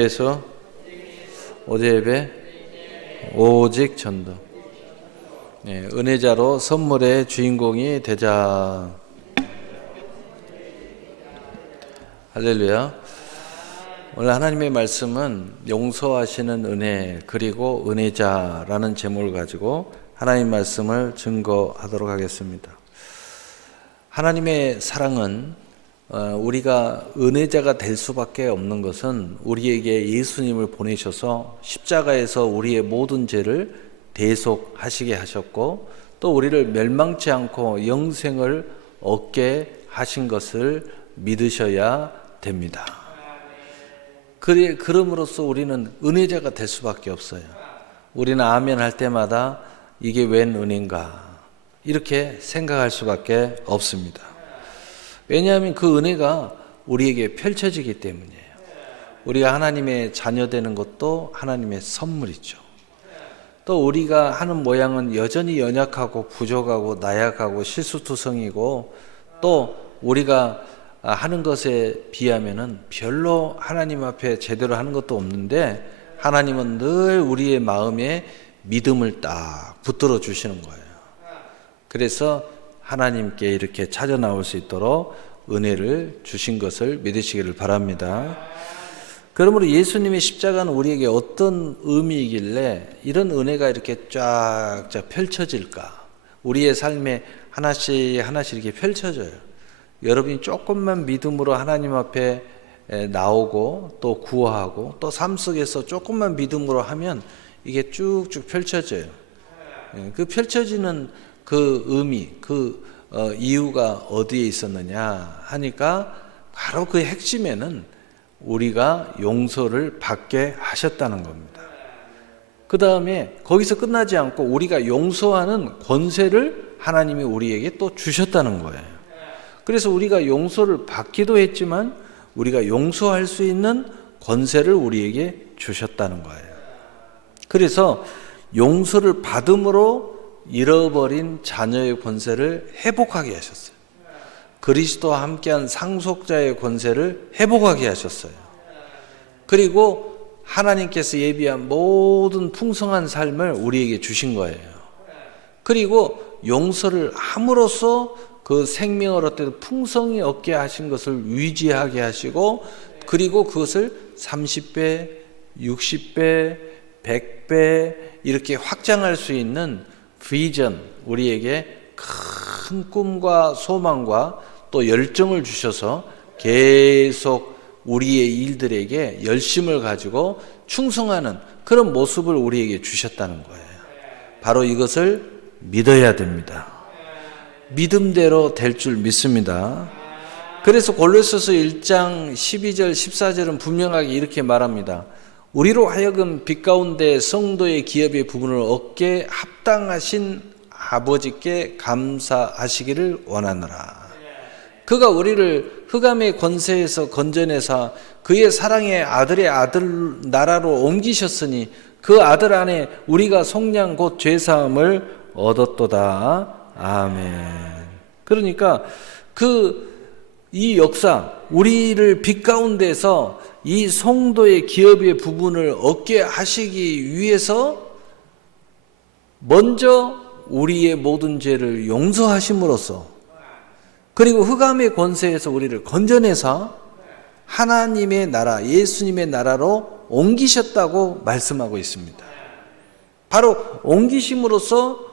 그래서 어제 예배 오직 전도. 은혜자로 선물의 주인공이 되자. 할렐루야. 오늘 하나님의 말씀은 용서하시는 은혜 그리고 은혜자라는 제목을 가지고 하나님 말씀을 증거하도록 하겠습니다. 하나님의 사랑은 우리가 은혜자가 될 수밖에 없는 것은 우리에게 예수님을 보내셔서 십자가에서 우리의 모든 죄를 대속하시게 하셨고 또 우리를 멸망치 않고 영생을 얻게 하신 것을 믿으셔야 됩니다. 그럼으로써 우리는 은혜자가 될 수밖에 없어요. 우리는 아멘 할 때마다 이게 웬 은혜인가 이렇게 생각할 수밖에 없습니다. 왜냐하면 그 은혜가 우리에게 펼쳐지기 때문이에요. 우리가 하나님의 자녀 되는 것도 하나님의 선물이죠. 또 우리가 하는 모양은 여전히 연약하고 부족하고 나약하고 실수투성이고 또 우리가 하는 것에 비하면은 별로 하나님 앞에 제대로 하는 것도 없는데 하나님은 늘 우리의 마음에 믿음을 딱 붙들어 주시는 거예요. 그래서 하나님께 이렇게 찾아 나올 수 있도록 은혜를 주신 것을 믿으시기를 바랍니다. 그러므로 예수님의 십자가는 우리에게 어떤 의미이길래 이런 은혜가 이렇게 쫙쫙 펼쳐질까? 우리의 삶에 하나씩 이렇게 펼쳐져요. 여러분이 조금만 믿음으로 하나님 앞에 나오고 또 구하고 또 삶 속에서 조금만 믿음으로 하면 이게 쭉쭉 펼쳐져요. 그 펼쳐지는 그 의미, 이유가 어디에 있었느냐 하니까 바로 그 핵심에는 우리가 용서를 받게 하셨다는 겁니다. 그 다음에 거기서 끝나지 않고 우리가 용서하는 권세를 하나님이 우리에게 또 주셨다는 거예요. 그래서 우리가 용서를 받기도 했지만 우리가 용서할 수 있는 권세를 우리에게 주셨다는 거예요. 그래서 용서를 받음으로 잃어버린 자녀의 권세를 회복하게 하셨어요. 그리스도와 함께한 상속자의 권세를 회복하게 하셨어요. 그리고 하나님께서 예비한 모든 풍성한 삶을 우리에게 주신 거예요. 그리고 용서를 함으로써 그 생명을 얻되 풍성히 얻게 하신 것을 유지하게 하시고 그리고 그것을 30배, 60배, 100배 이렇게 확장할 수 있는 비전, 우리에게 큰 꿈과 소망과 또 열정을 주셔서 계속 우리의 일들에게 열심을 가지고 충성하는 그런 모습을 우리에게 주셨다는 거예요. 바로 이것을 믿어야 됩니다. 믿음대로 될 줄 믿습니다. 그래서 골로새서 1장 12절 14절은 분명하게 이렇게 말합니다. 우리로 하여금 빛 가운데 성도의 기업의 부분을 얻게 합당하신 아버지께 감사하시기를 원하노라. 그가 우리를 흑암의 권세에서 건져내사 그의 사랑의 아들의 아들 나라로 옮기셨으니 그 아들 안에 우리가 속량 곧 죄사함을 얻었도다. 아멘. 그러니까 이 역사, 우리를 빛 가운데서 이 성도의 기업의 부분을 얻게 하시기 위해서 먼저 우리의 모든 죄를 용서하심으로써 그리고 흑암의 권세에서 우리를 건져내서 하나님의 나라, 예수님의 나라로 옮기셨다고 말씀하고 있습니다. 바로 옮기심으로써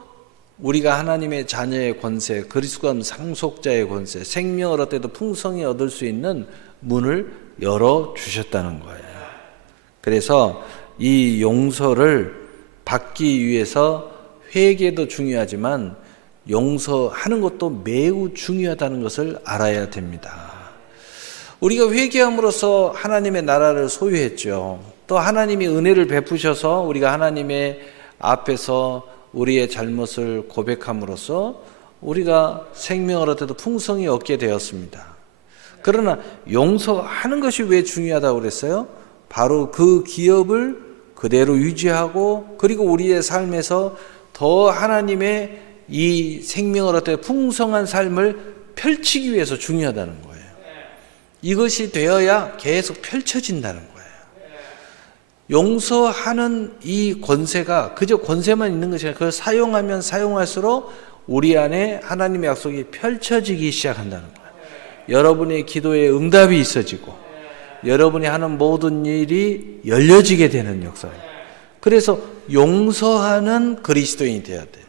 우리가 하나님의 자녀의 권세, 그리스도와 상속자의 권세, 생명을 얻어도 풍성히 얻을 수 있는 문을 열어주셨다는 거예요. 그래서 이 용서를 받기 위해서 회개도 중요하지만 용서하는 것도 매우 중요하다는 것을 알아야 됩니다. 우리가 회개함으로써 하나님의 나라를 소유했죠. 또 하나님이 은혜를 베푸셔서 우리가 하나님의 앞에서 우리의 잘못을 고백함으로써 우리가 생명을 얻어도 풍성히 얻게 되었습니다. 그러나 용서하는 것이 왜 중요하다고 그랬어요? 바로 그 기업을 그대로 유지하고 그리고 우리의 삶에서 더 하나님의 이 생명을 얻어 풍성한 삶을 펼치기 위해서 중요하다는 거예요. 이것이 되어야 계속 펼쳐진다는 거예요. 용서하는 이 권세가 그저 권세만 있는 것이 아니라 그걸 사용하면 사용할수록 우리 안에 하나님의 약속이 펼쳐지기 시작한다는 거예요. 여러분의 기도에 응답이 있어지고 여러분이 하는 모든 일이 열려지게 되는 역사예요. 그래서 용서하는 그리스도인이 되어야 돼요.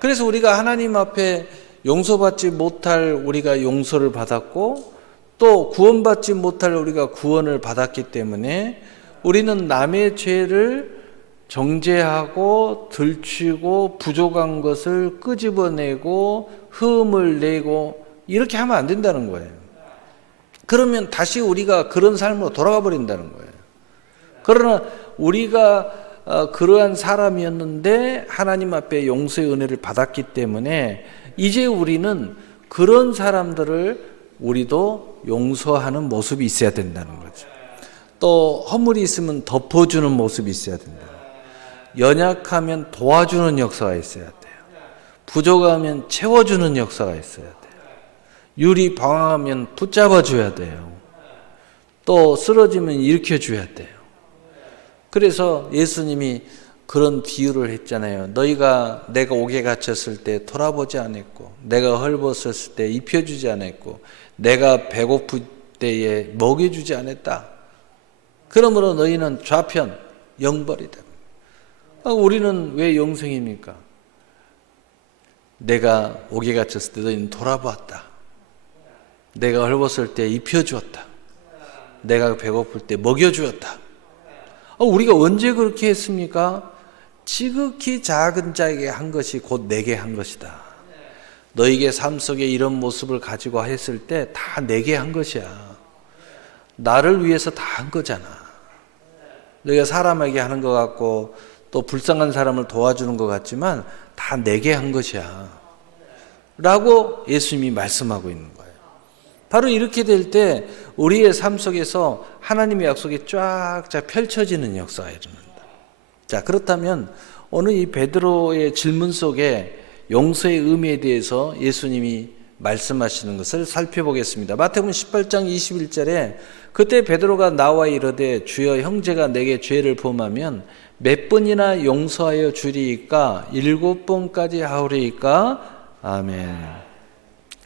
그래서 우리가 하나님 앞에 용서받지 못할 우리가 용서를 받았고 또 구원받지 못할 우리가 구원을 받았기 때문에 우리는 남의 죄를 정죄하고 들추고 부족한 것을 끄집어내고 흠을 내고 이렇게 하면 안 된다는 거예요. 그러면 다시 우리가 그런 삶으로 돌아가 버린다는 거예요. 그러나 우리가 그러한 사람이었는데 하나님 앞에 용서의 은혜를 받았기 때문에 이제 우리는 그런 사람들을 우리도 용서하는 모습이 있어야 된다는 거죠. 또 허물이 있으면 덮어주는 모습이 있어야 된다. 연약하면 도와주는 역사가 있어야 돼요. 부족하면 채워주는 역사가 있어야 돼요. 율이 방황하면 붙잡아줘야 돼요. 또 쓰러지면 일으켜줘야 돼요. 그래서 예수님이 그런 비유를 했잖아요. 너희가 내가 옥에 갇혔을 때 돌아보지 않았고 내가 헐벗었을 때 입혀주지 않았고 내가 배고플 때에 먹여주지 않았다. 그러므로 너희는 좌편 영벌이다. 우리는 왜 영생입니까? 내가 옥에 갇혔을 때 너희는 돌아보았다. 내가 헐벗을 때 입혀주었다. 내가 배고플 때 먹여주었다. 우리가 언제 그렇게 했습니까? 지극히 작은 자에게 한 것이 곧 내게 한 것이다. 너에게 삶 속에 이런 모습을 가지고 했을 때 다 내게 한 것이야. 나를 위해서 다 한 거잖아. 너희가 사람에게 하는 것 같고 또 불쌍한 사람을 도와주는 것 같지만 다 내게 한 것이야. 라고 예수님이 말씀하고 있는 거예요. 바로 이렇게 될 때 우리의 삶 속에서 하나님의 약속이 쫙쫙 펼쳐지는 역사가 일어난다. 자, 그렇다면 오늘 이 베드로의 질문 속에 용서의 의미에 대해서 예수님이 말씀하시는 것을 살펴보겠습니다. 마태복음 18장 21절에 그때 베드로가 나와 이르되 주여 형제가 내게 죄를 범하면 몇 번이나 용서하여 주리이까 7번까지 하오리이까 아멘.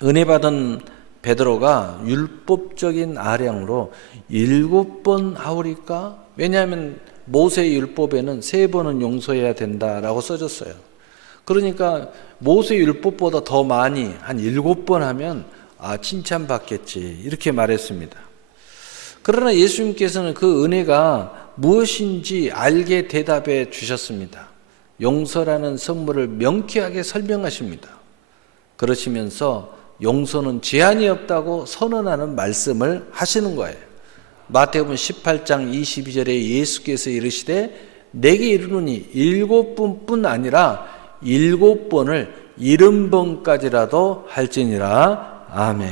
은혜 받은 베드로가 율법적인 아량으로 7번 하오리까? 왜냐하면 모세의 율법에는 3번은 용서해야 된다라고 써졌어요. 그러니까 모세의 율법보다 더 많이 한 7번 하면 칭찬받겠지 이렇게 말했습니다. 그러나 예수님께서는 그 은혜가 무엇인지 알게 대답해 주셨습니다. 용서라는 선물을 명쾌하게 설명하십니다. 그러시면서 용서는 제한이 없다고 선언하는 말씀을 하시는 거예요. 마태복음 18장 22절에 예수께서 이르시되 내게 이르노니 7번뿐 아니라 7번을 70번까지라도 할지니라. 아멘.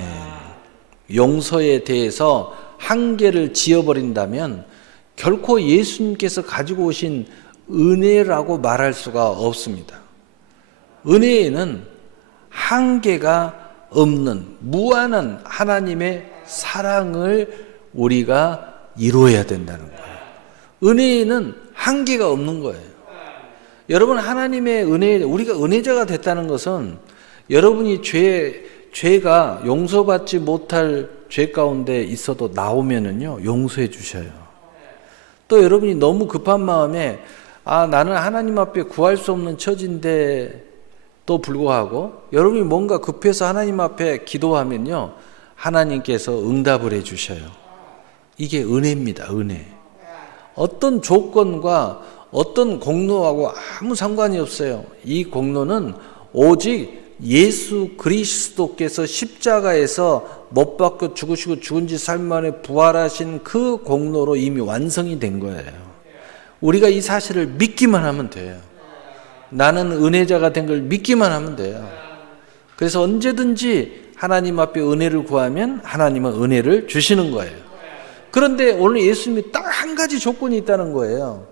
용서에 대해서 한계를 지어버린다면 결코 예수님께서 가지고 오신 은혜라고 말할 수가 없습니다. 은혜에는 한계가 없는 무한한 하나님의 사랑을 우리가 이루어야 된다는 거예요. 은혜에는 한계가 없는 거예요. 여러분, 하나님의 은혜, 우리가 은혜자가 됐다는 것은 여러분이 죄가 용서받지 못할 죄 가운데 있어도 나오면은요, 용서해 주셔요. 또 여러분이 너무 급한 마음에 나는 하나님 앞에 구할 수 없는 처지인데 또 불구하고 여러분이 뭔가 급해서 하나님 앞에 기도하면요, 하나님께서 응답을 해 주셔요. 이게 은혜입니다. 은혜. 어떤 조건과 어떤 공로하고 아무 상관이 없어요. 이 공로는 오직 예수 그리스도께서 십자가에서 못 박혀 죽으시고 죽은 지 3일 만에 부활하신 그 공로로 이미 완성이 된 거예요. 우리가 이 사실을 믿기만 하면 돼요. 나는 은혜자가 된 걸 믿기만 하면 돼요. 그래서 언제든지 하나님 앞에 은혜를 구하면 하나님은 은혜를 주시는 거예요. 그런데 오늘 예수님이 딱 한 가지 조건이 있다는 거예요.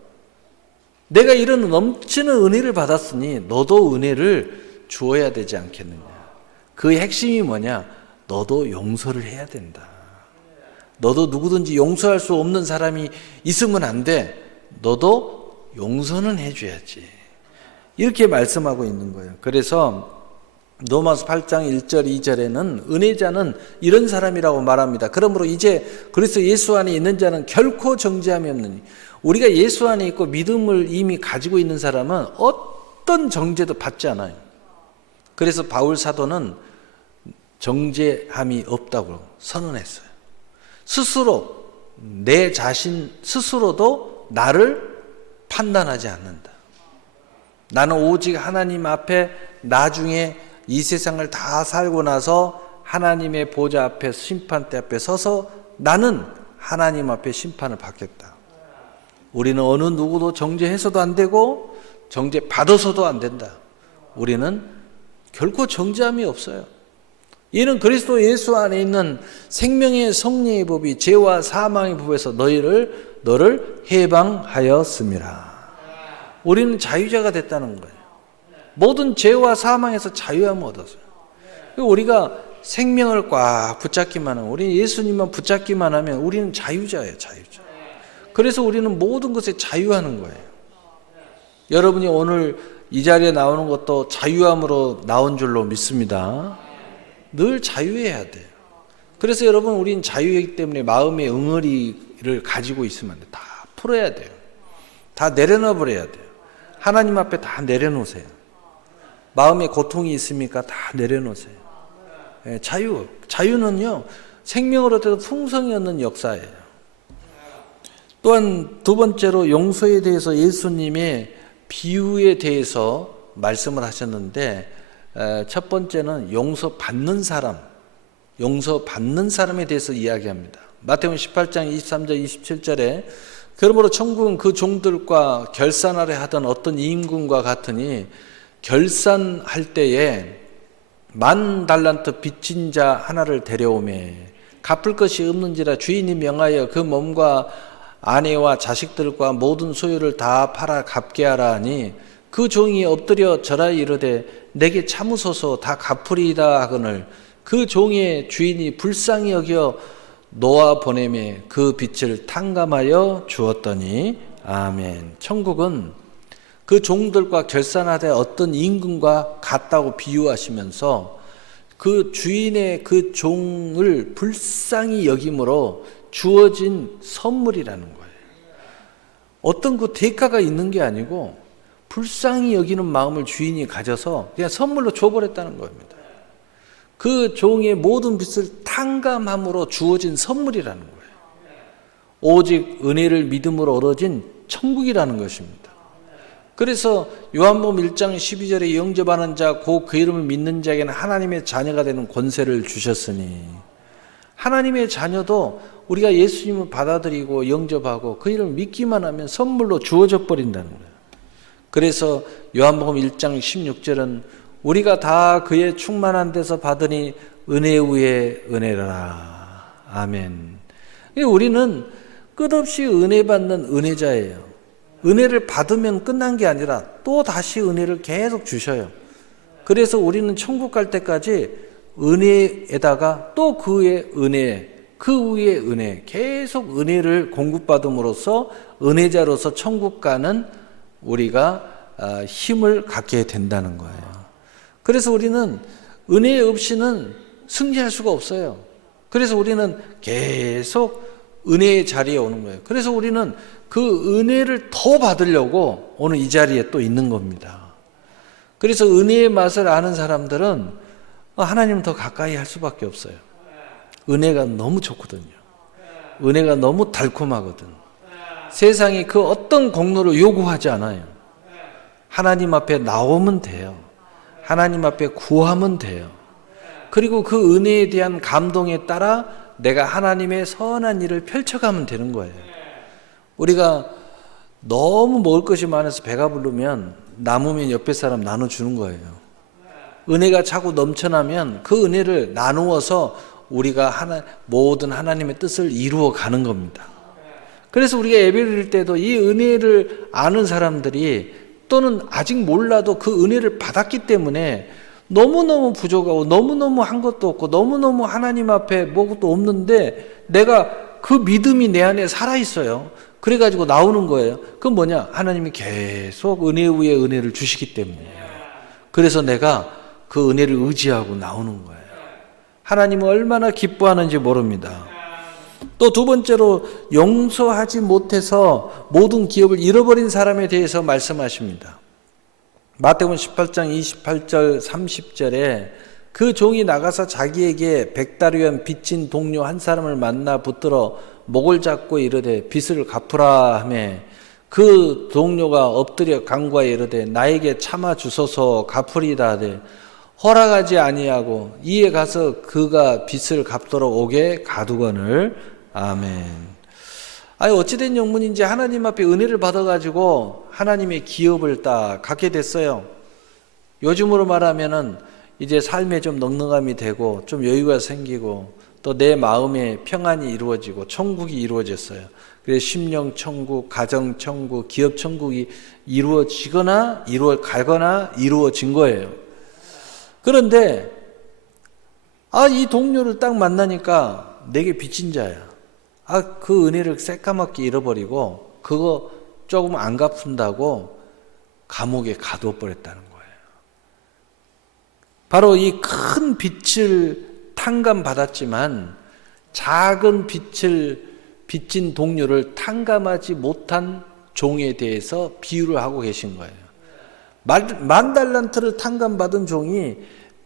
내가 이런 넘치는 은혜를 받았으니 너도 은혜를 주어야 되지 않겠느냐. 그 핵심이 뭐냐? 너도 용서를 해야 된다. 너도 누구든지 용서할 수 없는 사람이 있으면 안 돼. 너도 용서는 해줘야지. 이렇게 말씀하고 있는 거예요. 그래서 로마서 8장 1절 2절에는 은혜자는 이런 사람이라고 말합니다. 그러므로 이제 그리스도 예수 안에 있는 자는 결코 정죄함이 없느니, 우리가 예수 안에 있고 믿음을 이미 가지고 있는 사람은 어떤 정죄도 받지 않아요. 그래서 바울 사도는 정죄함이 없다고 선언했어요. 스스로 내 자신 스스로도 나를 판단하지 않는다. 나는 오직 하나님 앞에 나중에 이 세상을 다 살고 나서 하나님의 보좌 앞에 심판대 앞에 서서 나는 하나님 앞에 심판을 받겠다. 우리는 어느 누구도 정죄해서도 안 되고 정죄 받아서도 안 된다. 우리는 결코 정죄함이 없어요. 이는 그리스도 예수 안에 있는 생명의 성령의 법이 죄와 사망의 법에서 너를 해방하였습니다. 우리는 자유자가 됐다는 거예요. 모든 죄와 사망에서 자유함을 얻었어요. 우리가 생명을 꽉 붙잡기만 하면, 우리는 예수님만 붙잡기만 하면 우리는 자유자예요, 자유자. 그래서 우리는 모든 것에 자유하는 거예요. 여러분이 오늘 이 자리에 나오는 것도 자유함으로 나온 줄로 믿습니다. 늘 자유해야 돼요. 그래서 여러분, 우리는 자유이기 때문에 마음의 응어리를 가지고 있으면 안 돼요. 다 풀어야 돼요. 다 내려놔 버려야 돼요. 하나님 앞에 다 내려놓으세요. 마음에 고통이 있습니까? 다 내려놓으세요. 자유는요, 생명을 얻어서 풍성히 얻는 역사예요. 또한 두 번째로 용서에 대해서 예수님의 비유에 대해서 말씀을 하셨는데, 첫 번째는 용서받는 사람에 대해서 이야기합니다. 마태복음 18장 23절 27절에 그러므로 천국은 그 종들과 결산하려 하던 어떤 임금과 같으니 결산할 때에 10,000달란트 빚진 자 하나를 데려오매 갚을 것이 없는지라 주인이 명하여 그 몸과 아내와 자식들과 모든 소유를 다 팔아 갚게 하라 하니 그 종이 엎드려 절하여 이르되 내게 참으소서 다 갚으리이다 하거늘 그 종의 주인이 불쌍히 여겨 놓아 보내매 그 빚을 탕감하여 주었더니 아멘. 천국은 그 종들과 결산하되 어떤 임금과 같다고 비유하시면서 그 주인의 그 종을 불쌍히 여김으로 주어진 선물이라는 거예요. 어떤 그 대가가 있는 게 아니고 불쌍히 여기는 마음을 주인이 가져서 그냥 선물로 줘버렸다는 겁니다. 그 종의 모든 빚을 탕감함으로 주어진 선물이라는 거예요. 오직 은혜를 믿음으로 얻어진 천국이라는 것입니다. 그래서 요한복음 1장 12절에 영접하는 자 곧 그 이름을 믿는 자에게는 하나님의 자녀가 되는 권세를 주셨으니, 하나님의 자녀도 우리가 예수님을 받아들이고 영접하고 그 이름을 믿기만 하면 선물로 주어져 버린다는 거예요. 그래서 요한복음 1장 16절은 우리가 다 그의 충만한 데서 받으니 은혜 위에 은혜라. 아멘. 우리는 끝없이 은혜 받는 은혜자예요. 은혜를 받으면 끝난 게 아니라 또 다시 은혜를 계속 주셔요. 그래서 우리는 천국 갈 때까지 은혜에다가 또 그의 은혜, 그 위에 은혜, 계속 은혜를 공급받음으로써 은혜자로서 천국 가는 우리가 힘을 갖게 된다는 거예요. 그래서 우리는 은혜 없이는 승리할 수가 없어요. 그래서 우리는 계속 은혜의 자리에 오는 거예요. 그래서 우리는 그 은혜를 더 받으려고 오늘 이 자리에 또 있는 겁니다. 그래서 은혜의 맛을 아는 사람들은 하나님을 더 가까이 할 수밖에 없어요. 은혜가 너무 좋거든요. 은혜가 너무 달콤하거든. 세상이 그 어떤 공로를 요구하지 않아요. 하나님 앞에 나오면 돼요. 하나님 앞에 구하면 돼요. 그리고 그 은혜에 대한 감동에 따라 내가 하나님의 선한 일을 펼쳐가면 되는 거예요. 우리가 너무 먹을 것이 많아서 배가 부르면 남으면 옆에 사람 나눠주는 거예요. 은혜가 자꾸 넘쳐나면 그 은혜를 나누어서 우리가 모든 하나님의 뜻을 이루어 가는 겁니다. 그래서 우리가 예배를 드릴 때도 이 은혜를 아는 사람들이 또는 아직 몰라도 그 은혜를 받았기 때문에 너무너무 부족하고 너무너무 한 것도 없고 너무너무 하나님 앞에 뭐것도 없는데 내가 그 믿음이 내 안에 살아있어요. 그래가지고 나오는 거예요. 그건 뭐냐? 하나님이 계속 은혜 위에 은혜를 주시기 때문이에요. 그래서 내가 그 은혜를 의지하고 나오는 거예요. 하나님은 얼마나 기뻐하는지 모릅니다. 또 두 번째로 용서하지 못해서 모든 기업을 잃어버린 사람에 대해서 말씀하십니다. 마태복음 18장 28절 30절에 그 종이 나가서 자기에게 100다리온 빚진 동료 한 사람을 만나 붙들어 목을 잡고 이르되 빚을 갚으라 하며 그 동료가 엎드려 간구하여 이르되 나에게 참아 주소서 갚으리다 하되 허락하지 아니하고 이에 가서 그가 빚을 갚도록 옥에 가두거늘. 아멘. 아니 어찌된 영문인지 하나님 앞에 은혜를 받아가지고 하나님의 기업을 딱 갖게 됐어요. 요즘으로 말하면은 이제 삶에 좀 넉넉함이 되고 좀 여유가 생기고 또 내 마음에 평안이 이루어지고 천국이 이루어졌어요. 그래서 심령 천국, 가정 천국, 기업 천국이 이루어지거나 가거나 이루어진 거예요. 그런데 이 동료를 딱 만나니까 내게 빚진 자야. 그 은혜를 새까맣게 잃어버리고 그거 조금 안 갚는다고 감옥에 가두어 버렸다는 거예요. 바로 이 큰 빚을 탕감받았지만 작은 빚을 빚진 동료를 탕감하지 못한 종에 대해서 비유를 하고 계신 거예요. 10,000달란트를 탕감받은 종이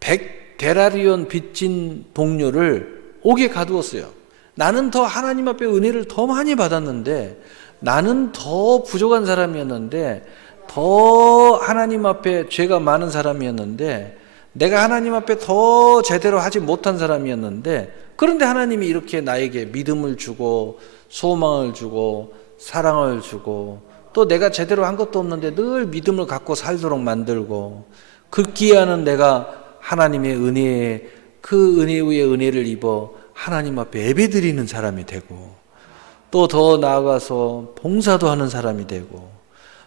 100데나리온 빚진 동료를 옥에 가두었어요. 나는 더 하나님 앞에 은혜를 더 많이 받았는데, 나는 더 부족한 사람이었는데, 더 하나님 앞에 죄가 많은 사람이었는데, 내가 하나님 앞에 더 제대로 하지 못한 사람이었는데, 그런데 하나님이 이렇게 나에게 믿음을 주고 소망을 주고 사랑을 주고 또 내가 제대로 한 것도 없는데 늘 믿음을 갖고 살도록 만들고, 극기야는 내가 하나님의 은혜에, 그 은혜 위에 은혜를 입어 하나님 앞에 예배드리는 사람이 되고, 또 더 나아가서 봉사도 하는 사람이 되고,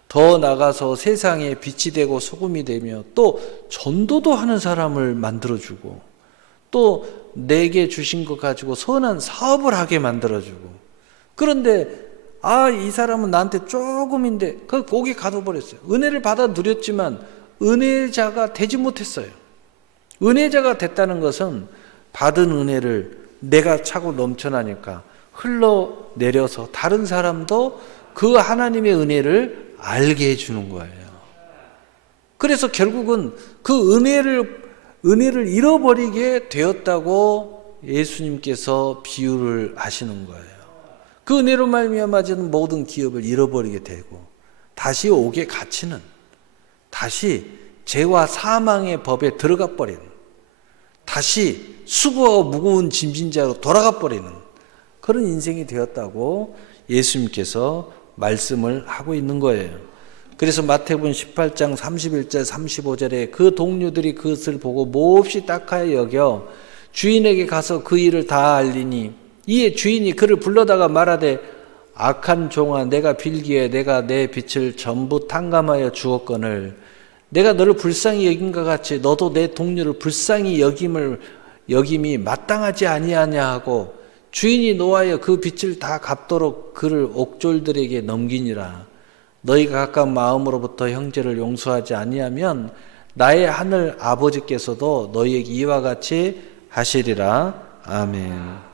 더 나가서 세상에 빛이 되고 소금이 되며 또 전도도 하는 사람을 만들어주고, 또 내게 주신 것 가지고 선한 사업을 하게 만들어주고. 그런데 이 사람은 나한테 조금인데 그 거기 가둬버렸어요. 은혜를 받아 누렸지만 은혜자가 되지 못했어요. 은혜자가 됐다는 것은 받은 은혜를 내가 차고 넘쳐나니까 흘러내려서 다른 사람도 그 하나님의 은혜를 알게 해주는 거예요. 그래서 결국은 그 은혜를 잃어버리게 되었다고 예수님께서 비유를 하시는 거예요. 그 은혜로 말미암아지는 모든 기업을 잃어버리게 되고, 다시 옥에 갇히는, 다시 죄와 사망의 법에 들어가 버리는, 다시 수고하고 무거운 짐진 자로 돌아가 버리는 그런 인생이 되었다고 예수님께서 말씀을 하고 있는 거예요. 그래서 마태복음 18장 31절 35절에 그 동료들이 그것을 보고 몹시 딱하게 여겨 주인에게 가서 그 일을 다 알리니, 이에 주인이 그를 불러다가 말하되 악한 종아, 내가 빌기에 내가 내 빚을 전부 탕감하여 주었거늘 내가 너를 불쌍히 여김과 같이 너도 내 동료를 불쌍히 여김이 마땅하지 아니하냐 하고, 주인이 노하여 그 빚을 다 갚도록 그를 옥졸들에게 넘기니라. 너희가 각각 마음으로부터 형제를 용서하지 아니하면 나의 하늘 아버지께서도 너희에게 이와 같이 하시리라. 아멘.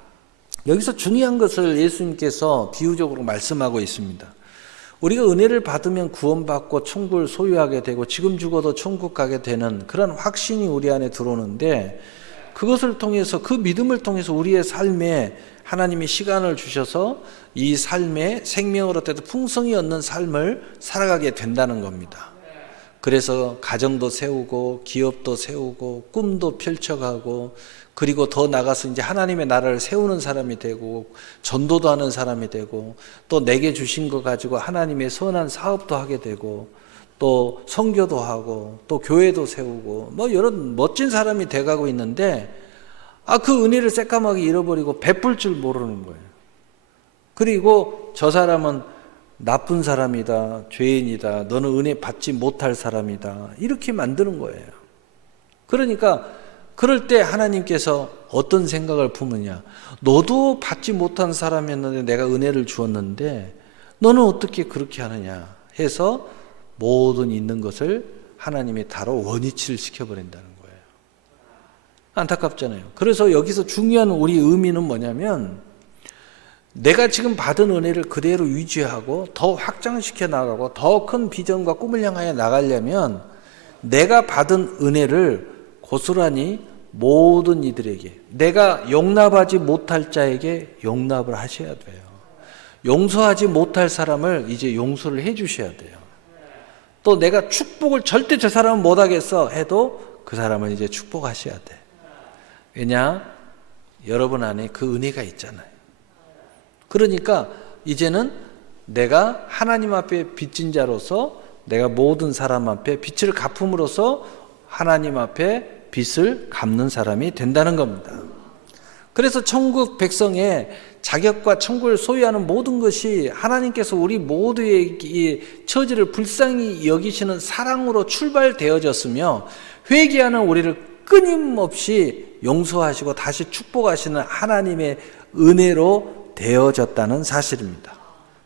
여기서 중요한 것을 예수님께서 비유적으로 말씀하고 있습니다. 우리가 은혜를 받으면 구원받고 천국을 소유하게 되고 지금 죽어도 천국 가게 되는 그런 확신이 우리 안에 들어오는데, 그것을 통해서, 그 믿음을 통해서 우리의 삶에 하나님이 시간을 주셔서 이 삶에 생명을 얻어도 풍성히 얻는 삶을 살아가게 된다는 겁니다. 그래서 가정도 세우고 기업도 세우고 꿈도 펼쳐가고, 그리고 더 나가서 이제 하나님의 나라를 세우는 사람이 되고 전도도 하는 사람이 되고, 또 내게 주신 거 가지고 하나님의 선한 사업도 하게 되고, 또 선교도 하고 또 교회도 세우고 이런 멋진 사람이 돼가고 있는데, 그 은혜를 새까맣게 잃어버리고 베풀 줄 모르는 거예요. 그리고 저 사람은 나쁜 사람이다, 죄인이다, 너는 은혜 받지 못할 사람이다, 이렇게 만드는 거예요. 그러니까 그럴 때 하나님께서 어떤 생각을 품으냐, 너도 받지 못한 사람이었는데 내가 은혜를 주었는데 너는 어떻게 그렇게 하느냐 해서 모든 있는 것을 하나님이 다로 원위치를 시켜버린다는 거예요. 안타깝잖아요. 그래서 여기서 중요한 우리 의미는 뭐냐면 내가 지금 받은 은혜를 그대로 유지하고 더 확장시켜 나가고 더 큰 비전과 꿈을 향하여 나가려면 내가 받은 은혜를 고스란히 모든 이들에게, 내가 용납하지 못할 자에게 용납을 하셔야 돼요. 용서하지 못할 사람을 이제 용서를 해 주셔야 돼요. 또 내가 축복을 절대 저 사람은 못하겠어 해도 그 사람을 이제 축복하셔야 돼. 왜냐? 여러분 안에 그 은혜가 있잖아요. 그러니까 이제는 내가 하나님 앞에 빚진 자로서 내가 모든 사람 앞에 빚을 갚음으로써 하나님 앞에 빚을 갚는 사람이 된다는 겁니다. 그래서 천국 백성의 자격과 천국을 소유하는 모든 것이 하나님께서 우리 모두의 이 처지를 불쌍히 여기시는 사랑으로 출발되어졌으며 회개하는 우리를 끊임없이 용서하시고 다시 축복하시는 하나님의 은혜로 되어졌다는 사실입니다.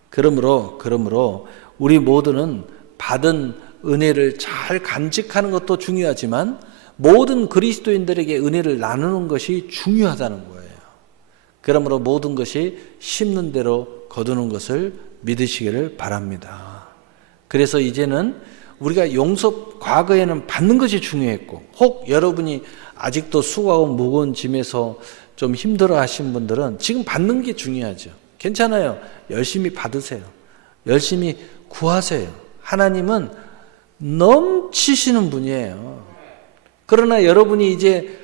그러므로 우리 모두는 받은 은혜를 잘 간직하는 것도 중요하지만 모든 그리스도인들에게 은혜를 나누는 것이 중요하다는 거예요. 그러므로 모든 것이 심는 대로 거두는 것을 믿으시기를 바랍니다. 그래서 이제는 우리가 과거에는 받는 것이 중요했고, 혹 여러분이 아직도 수고하고 무거운 짐에서 좀 힘들어 하신 분들은 지금 받는 게 중요하죠. 괜찮아요. 열심히 받으세요. 열심히 구하세요. 하나님은 넘치시는 분이에요. 그러나 여러분이 이제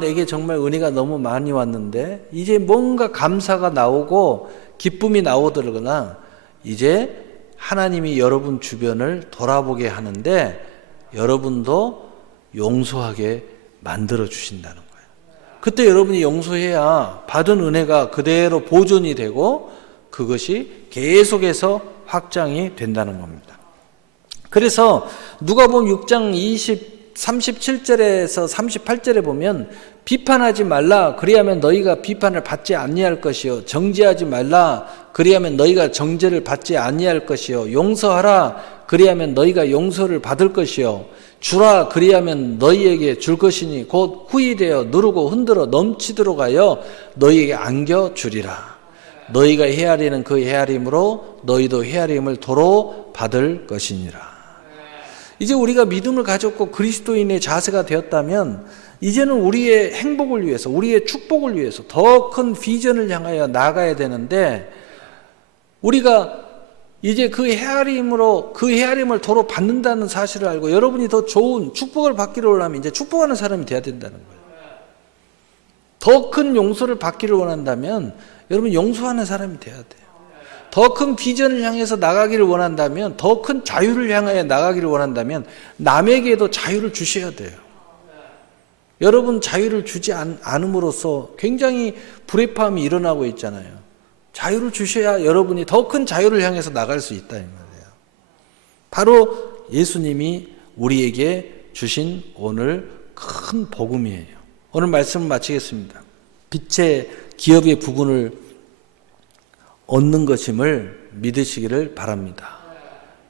내게 정말 은혜가 너무 많이 왔는데 이제 뭔가 감사가 나오고 기쁨이 나오더거나 이제 하나님이 여러분 주변을 돌아보게 하는데 여러분도 용서하게 만들어 주신다는 거예요. 그때 여러분이 용서해야 받은 은혜가 그대로 보존이 되고 그것이 계속해서 확장이 된다는 겁니다. 그래서 누가복음 6장 37절에서 38절에 보면 비판하지 말라 그리하면 너희가 비판을 받지 아니할 것이요 정죄하지 말라 그리하면 너희가 정죄를 받지 아니할 것이요 용서하라 그리하면 너희가 용서를 받을 것이요 주라 그리하면 너희에게 줄 것이니 곧 후히되어 누르고 흔들어 넘치도록 하여 너희에게 안겨 주리라. 너희가 헤아리는 그 헤아림으로 너희도 헤아림을 도로 받을 것이니라. 이제 우리가 믿음을 가졌고 그리스도인의 자세가 되었다면 이제는 우리의 행복을 위해서 우리의 축복을 위해서 더 큰 비전을 향하여 나가야 되는데 우리가 이제 그 헤아림을 도로 받는다는 사실을 알고 여러분이 더 좋은 축복을 받기를 원하면 이제 축복하는 사람이 돼야 된다는 거예요. 더 큰 용서를 받기를 원한다면 여러분 용서하는 사람이 돼야 돼요. 더 큰 비전을 향해서 나가기를 원한다면 더 큰 자유를 향하여 나가기를 원한다면 남에게도 자유를 주셔야 돼요. 여러분 자유를 주지 않음으로써 굉장히 불협화음이 일어나고 있잖아요. 자유를 주셔야 여러분이 더 큰 자유를 향해서 나갈 수 있다 이 말이에요. 바로 예수님이 우리에게 주신 오늘 큰 복음이에요. 오늘 말씀을 마치겠습니다. 빛의 기업의 부분을 얻는 것임을 믿으시기를 바랍니다.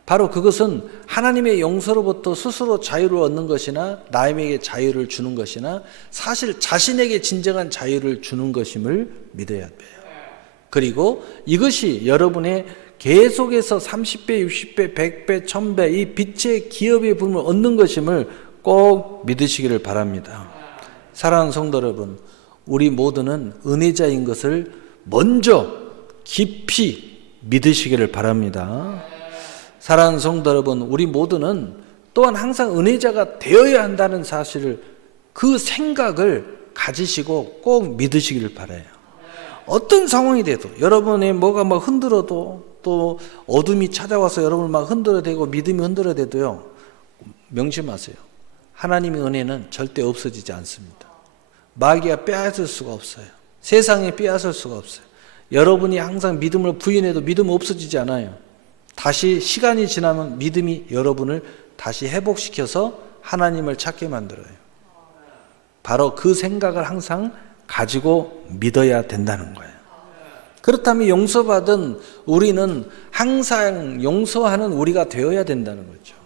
바로 그것은 하나님의 용서로부터 스스로 자유를 얻는 것이나 남에게 자유를 주는 것이나 사실 자신에게 진정한 자유를 주는 것임을 믿어야 돼요. 그리고 이것이 여러분의 계속해서 30배, 60배, 100배, 1000배 이 빛의 기업의 부분을 얻는 것임을 꼭 믿으시기를 바랍니다. 사랑하는 성도 여러분, 우리 모두는 은혜자인 것을 먼저 깊이 믿으시기를 바랍니다. 사랑하는 성도 여러분, 우리 모두는 또한 항상 은혜자가 되어야 한다는 사실을 그 생각을 가지시고 꼭 믿으시기를 바라요. 어떤 상황이 돼도 여러분의 뭐가 막 흔들어도 또 어둠이 찾아와서 여러분을 막 흔들어대고 믿음이 흔들어대도요 명심하세요. 하나님의 은혜는 절대 없어지지 않습니다. 마귀가 빼앗을 수가 없어요. 세상에 빼앗을 수가 없어요. 여러분이 항상 믿음을 부인해도 믿음은 없어지지 않아요. 다시 시간이 지나면 믿음이 여러분을 다시 회복시켜서 하나님을 찾게 만들어요. 바로 그 생각을 항상 가지고 믿어야 된다는 거예요. 그렇다면 용서받은 우리는 항상 용서하는 우리가 되어야 된다는 거죠.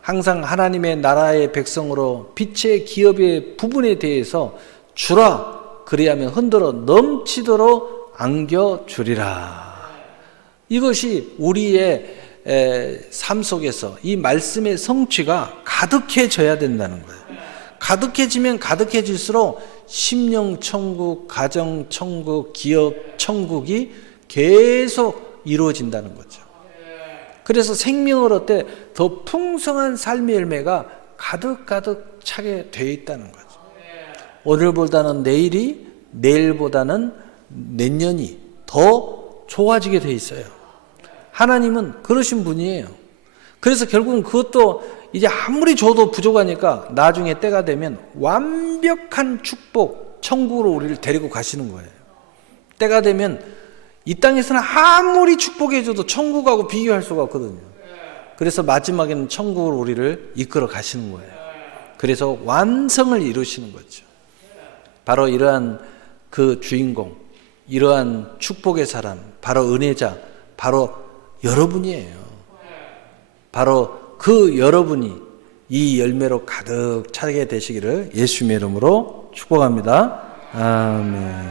항상 하나님의 나라의 백성으로 빛의 기업의 부분에 대해서 주라, 그리하면 흔들어 넘치도록 안겨주리라. 이것이 우리의 삶 속에서 이 말씀의 성취가 가득해져야 된다는 거예요. 가득해지면 가득해질수록 심령 천국, 가정 천국, 기업 천국이 계속 이루어진다는 거죠. 그래서 생명을 얻되 더 풍성한 삶의 열매가 가득가득 차게 되어 있다는 거죠. 오늘보다는 내일이, 내일보다는 내년이 더 좋아지게 되어 있어요. 하나님은 그러신 분이에요. 그래서 결국은 그것도 이제 아무리 줘도 부족하니까 나중에 때가 되면 완벽한 축복, 천국으로 우리를 데리고 가시는 거예요. 때가 되면 이 땅에서는 아무리 축복해줘도 천국하고 비교할 수가 없거든요. 그래서 마지막에는 천국으로 우리를 이끌어 가시는 거예요. 그래서 완성을 이루시는 거죠. 바로 이러한 그 주인공, 이러한 축복의 사람, 바로 은혜자, 바로 여러분이에요. 바로 그 여러분이 이 열매로 가득 차게 되시기를 예수님의 이름으로 축복합니다. 아멘.